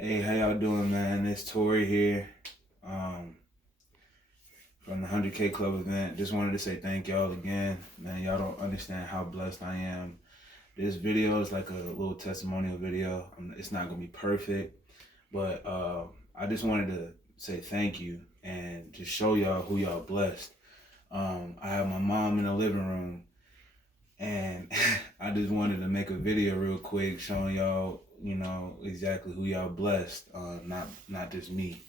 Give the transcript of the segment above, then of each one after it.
Hey, how y'all doing, man? It's Tori here from the 100K Club event. Just wanted to say thank y'all again. Man, y'all don't understand how blessed I am. This video is like a little testimonial video. It's not going to be perfect, but I just wanted to say thank you and just show y'all who y'all blessed. I have my mom in the living room, and I just wanted to make a video real quick showing y'all, you know, exactly who y'all blessed, not just me.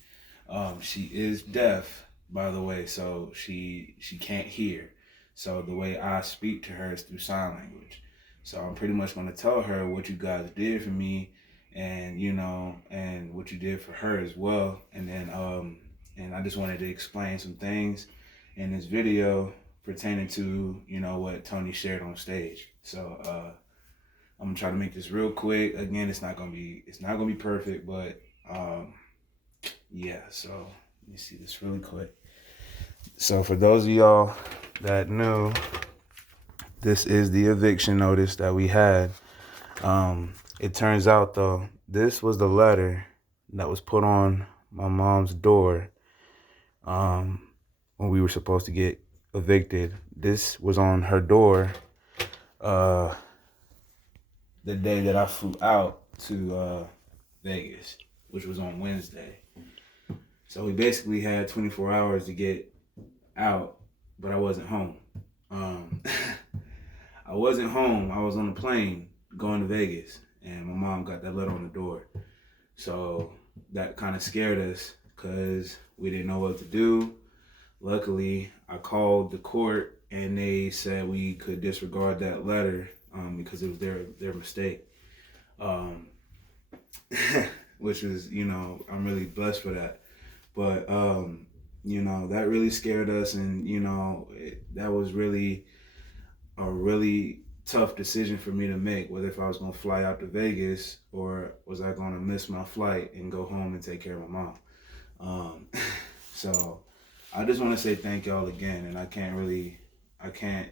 She is deaf, by the way, so she can't hear. So the way I speak to her is through sign language. So I'm pretty much gonna tell her what you guys did for me, and you know, and what you did for her as well. And then and I just wanted to explain some things in this video pertaining to, you know, what Tony shared on stage. So I'm gonna try to make this real quick. Again, it's not gonna be perfect, but yeah. So let me see this really quick. So for those of y'all that knew, this is the eviction notice that we had. It turns out though, this was the letter that was put on my mom's door when we were supposed to get evicted. This was on her door the day that I flew out to Vegas, which was on Wednesday. So we basically had 24 hours to get out, but I wasn't home. I wasn't home. I was on a plane going to Vegas, and my mom got that letter on the door. So that kind of scared us because we didn't know what to do. Luckily, I called the court, and they said we could disregard that letter because it was their mistake. Which is, you know, I'm really blessed for that. But, you know, that really scared us, and, you know, that was really a really tough decision for me to make, whether if I was going to fly out to Vegas or was I going to miss my flight and go home and take care of my mom. So I just want to say thank y'all again, and I can't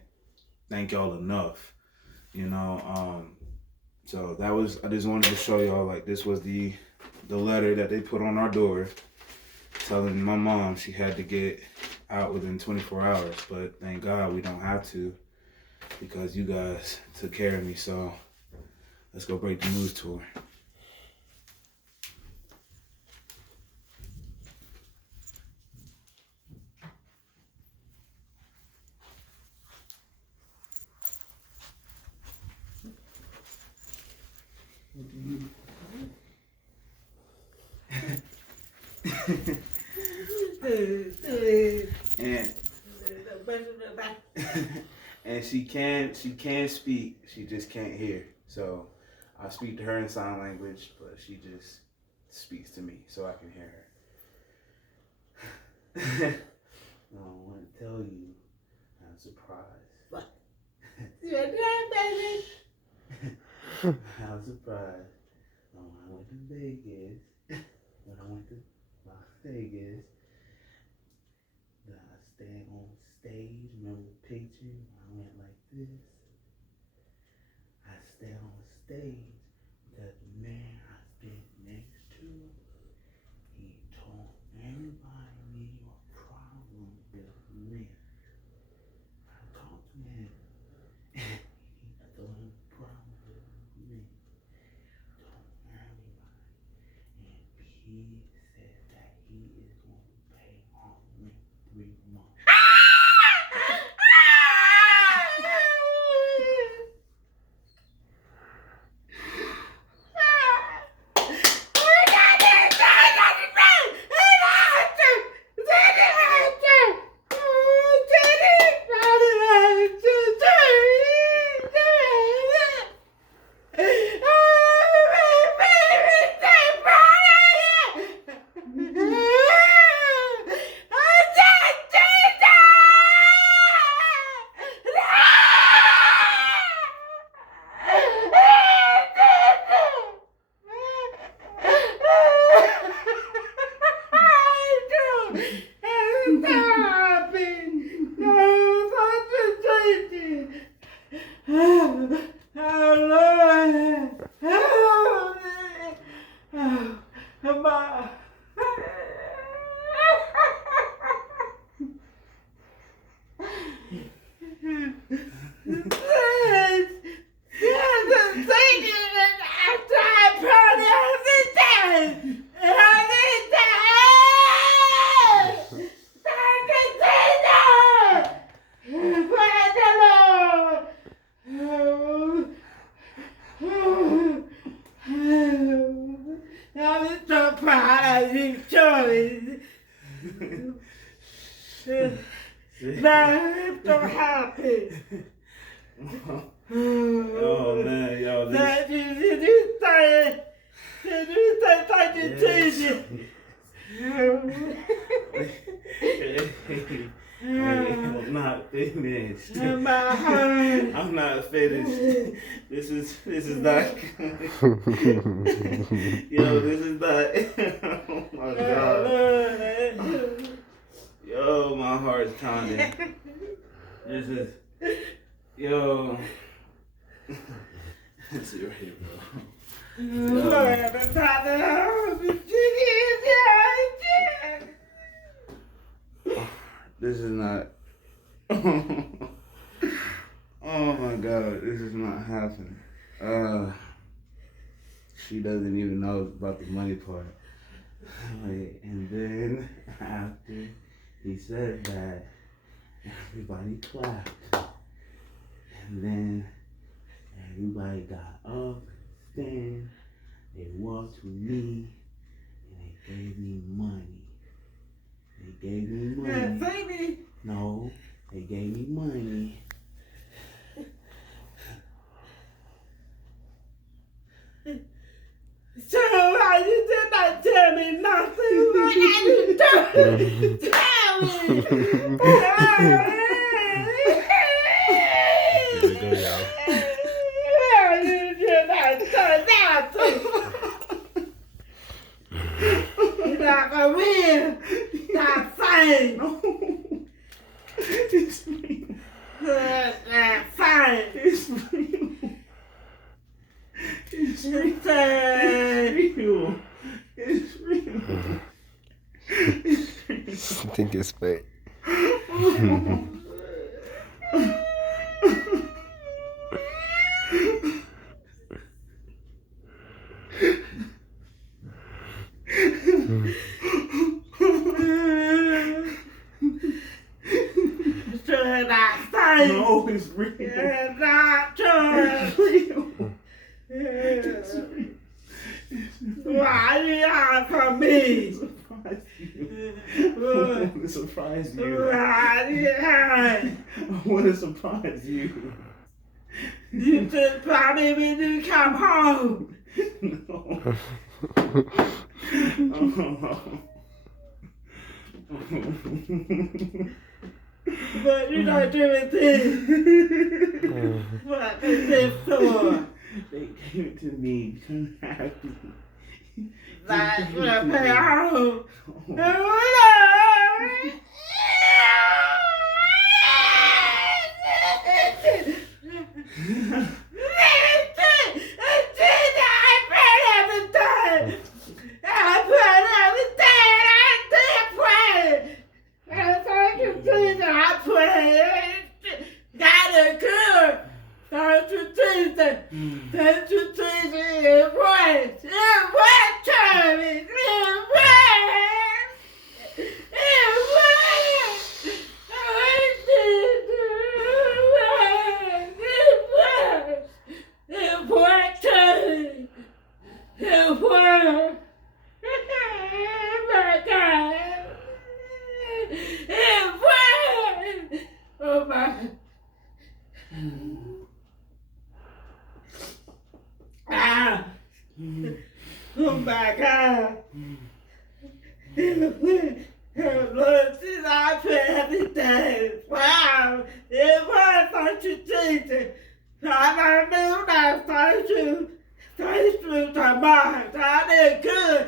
thank y'all enough, you know. So that was, I just wanted to show y'all, like, this was the letter that they put on our door telling my mom she had to get out within 24 hours. But thank God we don't have to, because you guys took care of me. So let's go break the news to her. and she can speak, she just can't hear. So I speak to her in sign language, but she just speaks to me so I can hear her. I want to tell you I'm surprised. What? You're there, baby. I'm surprised. When I went to Vegas, Las Vegas, I stayed on stage. Remember the picture? I went like this. I stayed on stage because the man I stood next to, he told everybody me your problem with me. I talked to him. He told him problem with me. Told everybody. And he said that he is going to pay our rent 3 months. My I'm so proud of you, Joey. I'm so happy. Oh man, yo, Did you say I'm not finished. I'm not finished. This is not. Yo, this is not. Oh my god. Yo, my heart's pounding. This is. Yo. Let's see right here, bro. This is not. Oh my god, this is not happening. She doesn't even know about the money part. Wait, and then after he said that, everybody clapped. And then everybody got up, stand, they walked to me, and they gave me money. They gave me money. Baby. No, they gave me money. So you did not tell me nothing. What you tell me? Here we go, y'all. You did not tell nothing. You're not gonna win. Not fine. It's real. Not fine. It's real. It's real. It's real. It's real. I think it's fake. No, it's real. It's not true. It's real. It's real. Why you hide from me? Surprise you. I want to surprise you. Why you hide? I want to surprise you. You just probably when you come home. No. But you're not doing this. What is this for? They gave it to me because I'm happy. That's what I pay home. Thank you, Jesus. It was. It was, Charlie. It was. It was. It was, Charlie. It was. My God. It was. Oh, my. Ah! Oh my God! Her blood is out for everything. Wow! It was such a Jesus. I knew that. Thank you. Thank you so much. God is good.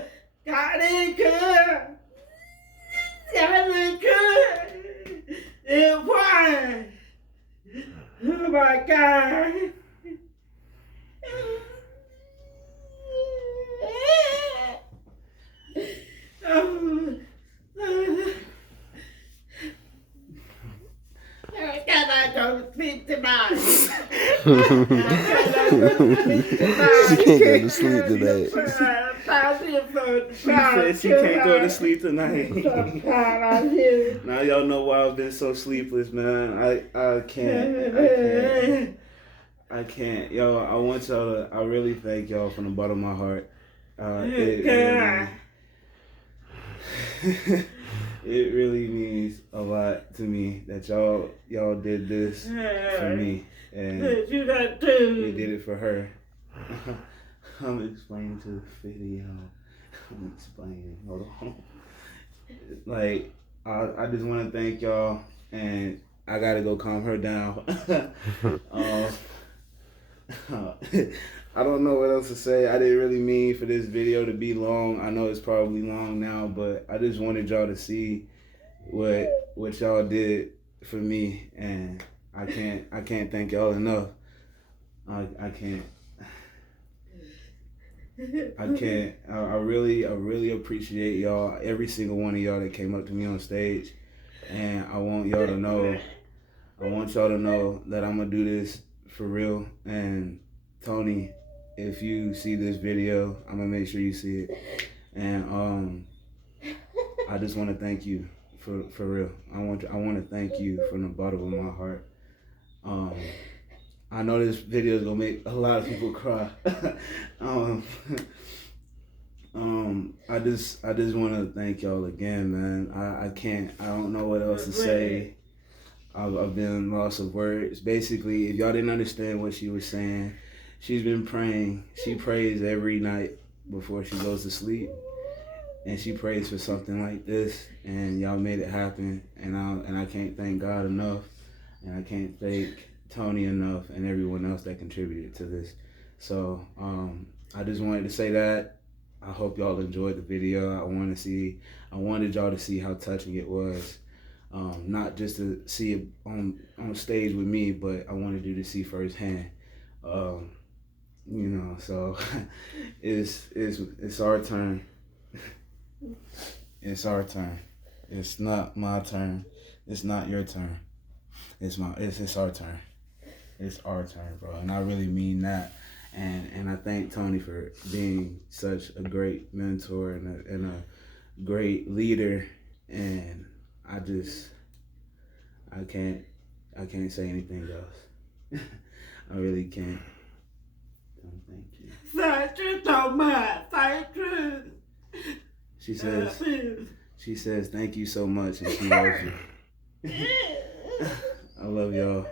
God is good. God is good. It was. Oh my God. She can't go to sleep tonight. She said she can't go to sleep tonight. Now y'all know why I've been so sleepless, man. I can't. Yo, I want y'all to, I really thank y'all from the bottom of my heart. It really means a lot to me that y'all did this for me, and You got to. you did it for her. I'm explaining to the video. I'm explaining. Hold on. Like, I just want to thank y'all, and I gotta go calm her down. I don't know what else to say. I didn't really mean for this video to be long. I know it's probably long now, but I just wanted y'all to see what y'all did for me, and I can't thank y'all enough. I can't. I really appreciate y'all, every single one of y'all that came up to me on stage, and I want y'all to know that I'm gonna do this for real. And Tony, if you see this video, I'm gonna make sure you see it. And I just want to thank you for real. I want to thank you from the bottom of my heart. I know this video is gonna make a lot of people cry. I just want to thank y'all again, man. I don't know what else to say. I've been lost of words. Basically, if y'all didn't understand what she was saying, she's been praying. She prays every night before she goes to sleep, and she prays for something like this, and y'all made it happen. And I can't thank God enough, and I can't thank Tony enough, and everyone else that contributed to this. So I just wanted to say that. I hope y'all enjoyed the video. I wanted y'all to see how touching it was. Not just to see it on stage with me, but I wanted you to see firsthand. So it's our turn. It's our turn. It's not my turn. It's not your turn. It's our turn. It's our turn, bro. And I really mean that. And I thank Tony for being such a great mentor and a great leader. And I can't say anything else. I really can't. Thank you. Thank you so much. Thank you. She says thank you so much, and she loves you. I love y'all.